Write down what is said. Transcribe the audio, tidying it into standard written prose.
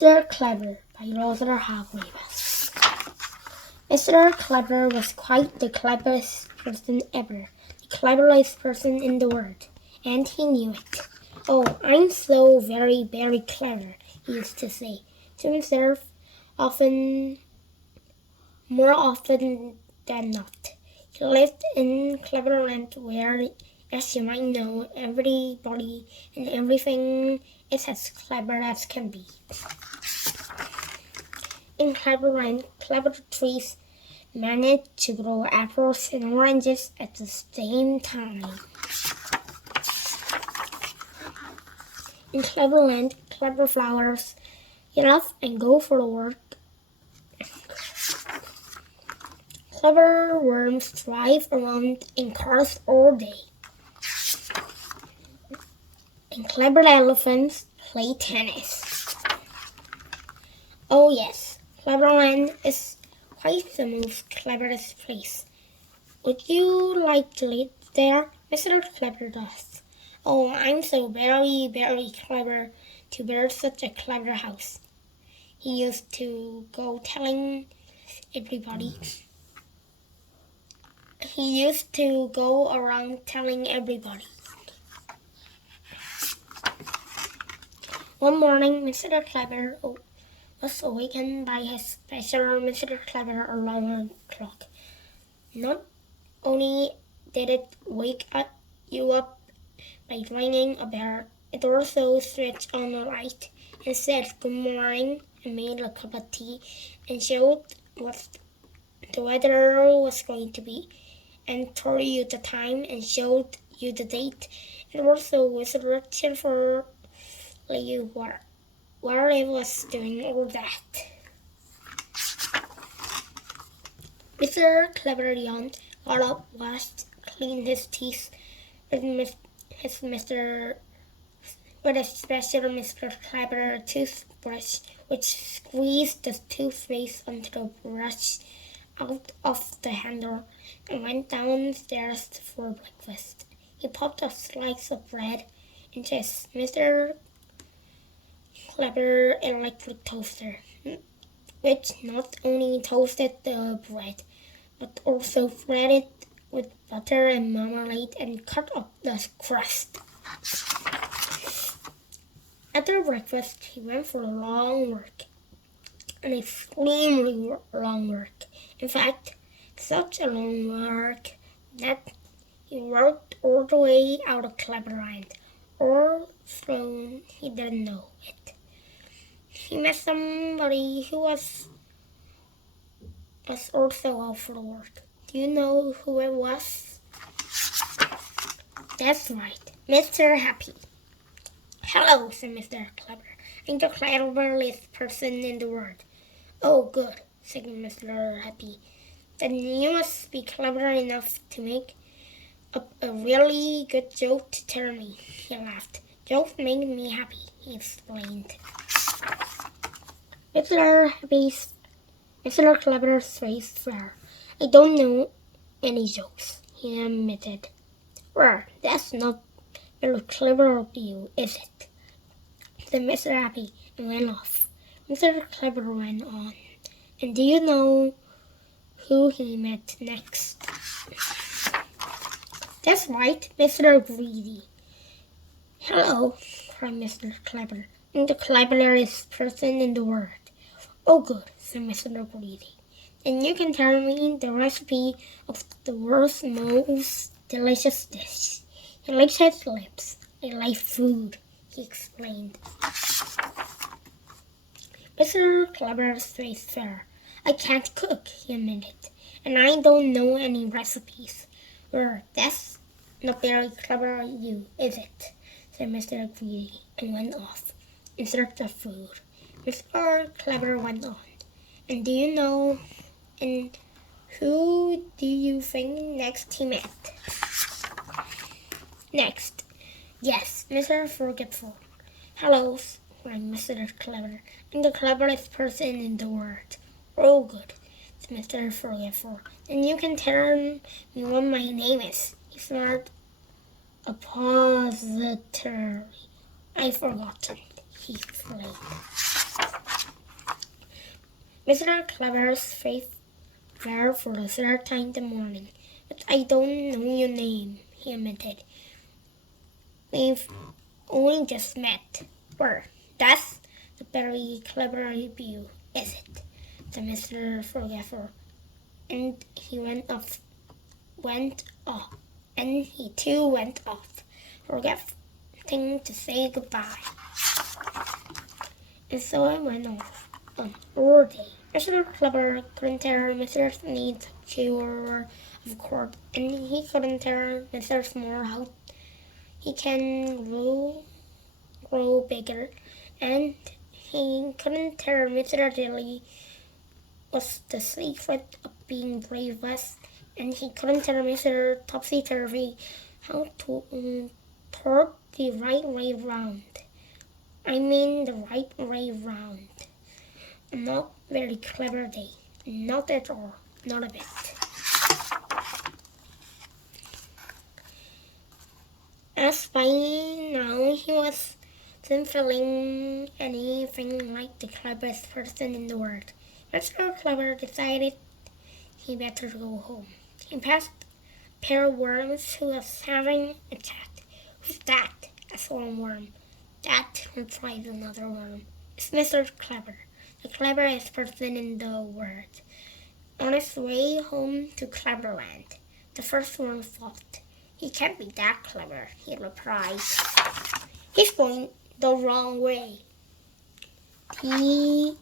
Mr. Clever by Roger Hargreaves. Mr. Clever was quite the cleverest person ever, the cleverest person in the world, and he knew it. "Oh, I'm so very, very clever," he used to say to himself more often than not. He lived in Cleverland where, as you might know, everybody and everything is as clever as can be. In Cleverland, clever trees managed to grow apples and oranges at the same time. In Cleverland, clever flowers get up and go for work. Clever worms drive around in cars all day. And clever elephants play tennis. Oh yes, Cleverland is quite the most cleverest place. Would you like to live there? Mr. Clever does. "Oh, I'm so very, very clever to build such a clever house," he used to go telling everybody. He used to go around telling everybody. One morning, Mr. Clever was awakened by his special Mr. Clever alarm clock. Not only did it wake you up by ringing a bell, it also switched on a light and said good morning and made a cup of tea and showed what the weather was going to be and told you the time and showed you the date. It also whispered cheerfully while it was doing all that. Mr. Clever yawned, got up, washed, cleaned his teeth with a special Mr. Clever toothbrush, which squeezed the toothpaste onto the brush out of the handle, and went downstairs for breakfast. He popped a slice of bread into his Mr. Clever electric toaster, which not only toasted the bread, but also fried it with butter and marmalade and cut up the crust. After breakfast, he went for a long work, an extremely long work. In fact, such a long work that he worked all the way out of Cleverland, although he didn't know it. He met somebody who was also out for work. Do you know who it was? That's right, Mr. Happy. "Hello," said Mr. Clever. "I'm the cleverest person in the world." "Oh, good," said Mr. Happy. "Then you must be clever enough to make up a really good joke to tell me." He laughed. "Jokes make me happy," he explained. Mr. Clever's face fell. "I don't know any jokes," he admitted. "Well, that's not very clever of you, is it?" said Mr. Happy and went off. Mr. Clever went on. And do you know who he met next? That's right, Mr. Greedy. "Hello," cried Mr. Clever. "I'm the cleverest person in the world." "Oh, good," said Mr. Greedy. "Then you can tell me the recipe of the world's most delicious dish." He licked his lips. "I like food," he explained. Mr. Clever's face fell. "I can't cook," he admitted, "and I don't know any recipes." "Well, that's not very clever of you, is it?" said Mr. Greedy, and went off in search of food. Mr. Clever went on. And who do you think next he met? Next, yes, Mr. Forgetful. "Hello," cried Mr. Clever. "I'm the cleverest person in the world." "Oh, good," said Mr. Forgetful. "Then you can tell me what my name is." He smiled appositely. "I've forgotten," he explained. Mr. Clever's face fell for the third time that morning. But I don't know your name, he admitted. We've only just met. Well, that's the very clever of you, is it? said Mr. Forgetful. And he went off, and he too went off, forgetting to say goodbye. And so I went off on all day. Mr. Clever couldn't tell Mr. Sneed's cure of course, and he couldn't tell Mr. Small how he can grow bigger, and he couldn't tell Mr. Dilly was the secret of being bravest, and he couldn't tell Mr. Topsy-Turvy how to turn the right way round. I mean the right way round. Not very clever day. Not at all. Not a bit. As by now he wasn't feeling anything like the cleverest person in the world, Mr. Clever decided he better go home. He passed a pair of worms who was having a chat. Who's that? asked one worm. That, replied another worm, is Mr. Clever, the cleverest person in the world. On his way home to Cleverland, the first worm thought, he can't be that clever, he replied. He's going the wrong way. The